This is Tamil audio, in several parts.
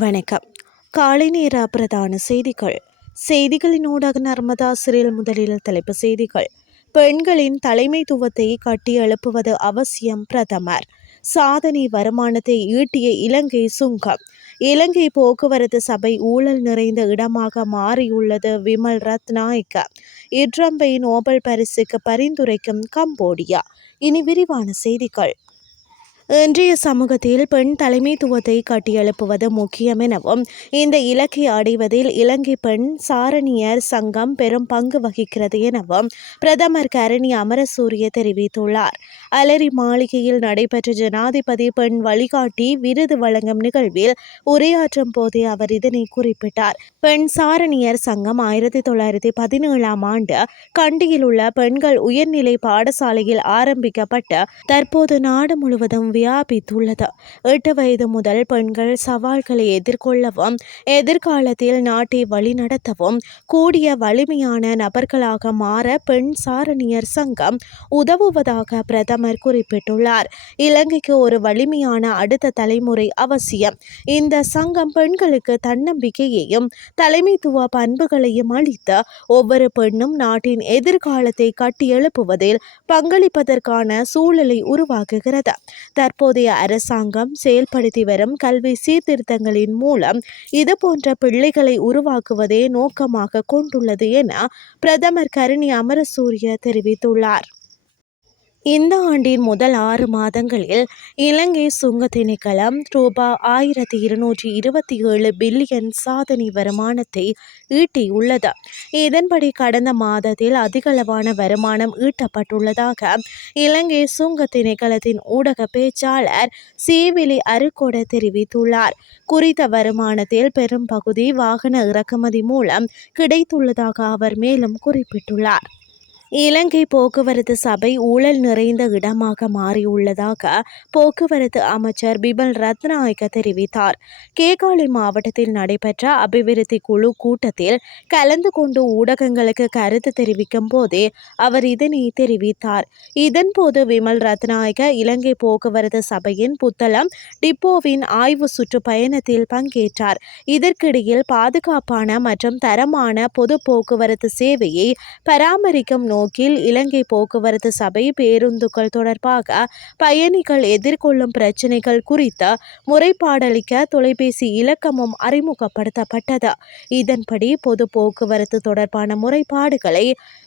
வணக்கம். காலை நேர பிரதான செய்திகள். செய்திகளினூடாக நர்மதா சிறில் முதலில் தலைப்பு செய்திகள். பெண்களின் தலைமைத்துவத்தை கட்டி எழுப்புவது அவசியம் பிரதமர். சாதனை வருமானத்தை ஈட்டிய இலங்கை சுங்கம். இலங்கை போக்குவரத்து சபை ஊழல் நிறைந்த இடமாக மாறியுள்ளது விமல் ரத்நாயக்க. இட்ரம்பை நோபல் பரிசுக்கு பரிந்துரைக்கும் கம்போடியா. இனி விரிவான செய்திகள். இன்றைய சமூகத்தில் பெண் தலைமைத்துவத்தை கட்டியெழுப்புவது முக்கியம் எனவும் இந்த இலக்கை அடைவதில் இலங்கை பெண் சாரணியர் சங்கம் பெரும் பங்கு வகிக்கிறது எனவும் பிரதமர் கரணி அமரசூரிய தெரிவித்துள்ளார். அலரி மாளிகையில் நடைபெற்ற ஜனாதிபதி பெண் வழிகாட்டி விருது வழங்கும் நிகழ்வில் உரையாற்றும் போதே அவர் இதனை குறிப்பிட்டார். பெண் சாரணியர் சங்கம் ஆயிரத்தி தொள்ளாயிரத்தி பதினேழாம் ஆண்டு கண்டியில் உள்ள பெண்கள் உயர்நிலை பாடசாலையில் ஆரம்பிக்கப்பட்டு தற்போது நாடு முழுவதும் வியாபித்துள்ளது. எட்டு வயது முதல் பெண்கள் சவால்களை எதிர்கொள்ளவும் எதிர்காலத்தில் நாட்டை வழிநடத்தவும் கூடிய வலிமையான நபர்களாக மாற பெண் சாரணியர் சங்கம் உதவுவதாக பிரதமர் குறிப்பிட்டுள்ளார். இலங்கைக்கு ஒரு வலிமையான அடுத்த தலைமுறை அவசியம். இந்த சங்கம் பெண்களுக்கு தன்னம்பிக்கையையும் தலைமைத்துவ பண்புகளையும் அளித்து ஒவ்வொரு பெண்ணும் நாட்டின் எதிர்காலத்தை கட்டியெழுப்புவதில் பங்களிப்பதற்கான சூழலை உருவாக்குகிறது. தற்போதைய அரசாங்கம் செயல்படுத்தி வரும் கல்வி சீர்திருத்தங்களின் மூலம் இதுபோன்ற பிள்ளைகளை உருவாக்குவதே நோக்கமாக கொண்டுள்ளது என பிரதமர் கருணி அமரசூரிய தெரிவித்துள்ளார். இந்த ஆண்டின் முதல் ஆறு மாதங்களில் இலங்கை சுங்க திணைக்களம் ரூபாய் ஆயிரத்தி இருநூற்றி இருபத்தி ஏழு பில்லியன் சாதனை வருமானத்தை ஈட்டியுள்ளது. இதன்படி கடந்த மாதத்தில் அதிகளவான வருமானம் ஈட்டப்பட்டுள்ளதாக இலங்கை சுங்க திணைக்களத்தின் ஊடக பேச்சாளர் சேவிலி அருக்கொட தெரிவித்துள்ளார். குறித்த வருமானத்தில் பெரும் பகுதி வாகன இறக்குமதி மூலம் கிடைத்துள்ளதாக அவர் மேலும் குறிப்பிட்டுள்ளார். இலங்கை போக்குவரத்து சபை ஊழல் நிறைந்த இடமாக மாறியுள்ளதாக போக்குவரத்து அமைச்சர் பிபல் ரத்நாயக்க தெரிவித்தார். கேகாலை மாவட்டத்தில் நடைபெற்ற அபிவிருத்தி குழு கூட்டத்தில் கலந்து கொண்டு ஊடகங்களுக்கு கருத்து தெரிவிக்கும் போதே அவர் இதனை தெரிவித்தார். இதன்போது விமல் ரத்நாயக்க இலங்கை போக்குவரத்து சபையின் புத்தளம் டிப்போவின் ஆய்வு சுற்றுப்பயணத்தில் பங்கேற்றார். இதற்கிடையில் பாதுகாப்பான மற்றும் தரமான பொது போக்குவரத்து சேவையை பராமரிக்கும் நோக்கில் இலங்கை போக்குவரத்து சபை பேருந்துகள் தொடர்பாக பயணிகள் எதிர்கொள்ளும் பிரச்சினைகள் குறித்த முறைப்பாடளிக்க தொலைபேசி இலக்கமும் அறிமுகப்படுத்தப்பட்டது. இதன்படி பொது போக்குவரத்து தொடர்பான முறைப்பாடுகளை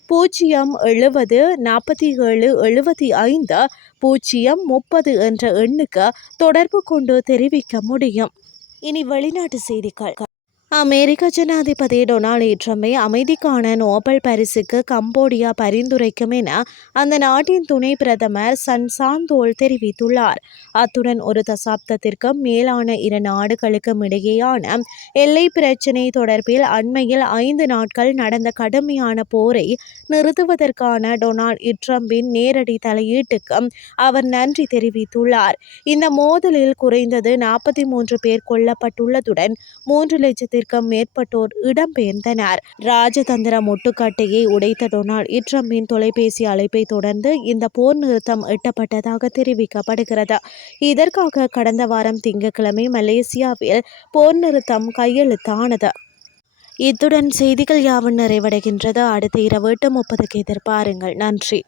பூஜ்ஜியம் எழுபது நாற்பத்தி ஏழு எழுபத்தி ஐந்து பூஜ்ஜியம் முப்பது என்ற எண்ணுக்கு தொடர்பு கொண்டு தெரிவிக்க முடியும். இனி வெளிநாட்டு செய்திகள். அமெரிக்க ஜனாதிபதி டொனால்டு ட்ரம்பை அமைதிக்கான நோபல் பரிசுக்கு கம்போடியா பரிந்துரைக்கும் என அந்த நாட்டின் துணை பிரதமர் சன் சாந்தோல் தெரிவித்துள்ளார். அத்துடன் ஒரு தசாப்தத்திற்கும் மேலான இரு நாடுகளுக்கும் இடையேயான எல்லை பிரச்சினை தொடர்பில் அண்மையில் ஐந்து நாட்கள் நடந்த கடுமையான போரை நிறுத்துவதற்கான டொனால்ட் ட்ரம்பின் நேரடி தலையீட்டுக்கும் அவர் நன்றி தெரிவித்துள்ளார். இந்த மோதலில் குறைந்தது நாற்பத்தி மூன்று பேர் கொல்லப்பட்டுள்ளதுடன் மூன்று லட்சத்தி ஆயிரத்திற்கும் மேற்பட்டோர் இடம்பெயர்ந்தனர். ராஜதந்திர முட்டுக்கட்டையை உடைத்த டொனால்ட் ட்ரம்பின் தொலைபேசி அழைப்பை தொடர்ந்து இந்த போர் நிறுத்தம் எட்டப்பட்டதாக தெரிவிக்கப்படுகிறது. இதற்காக கடந்த வாரம் திங்கட்கிழமை மலேசியாவில் போர் நிறுத்தம் கையெழுத்தானது. இத்துடன் செய்திகள் யாவும் நிறைவடைகின்றது. அடுத்த இரவு எட்டு முப்பதுக்கு எதிர்பாருங்கள். நன்றி.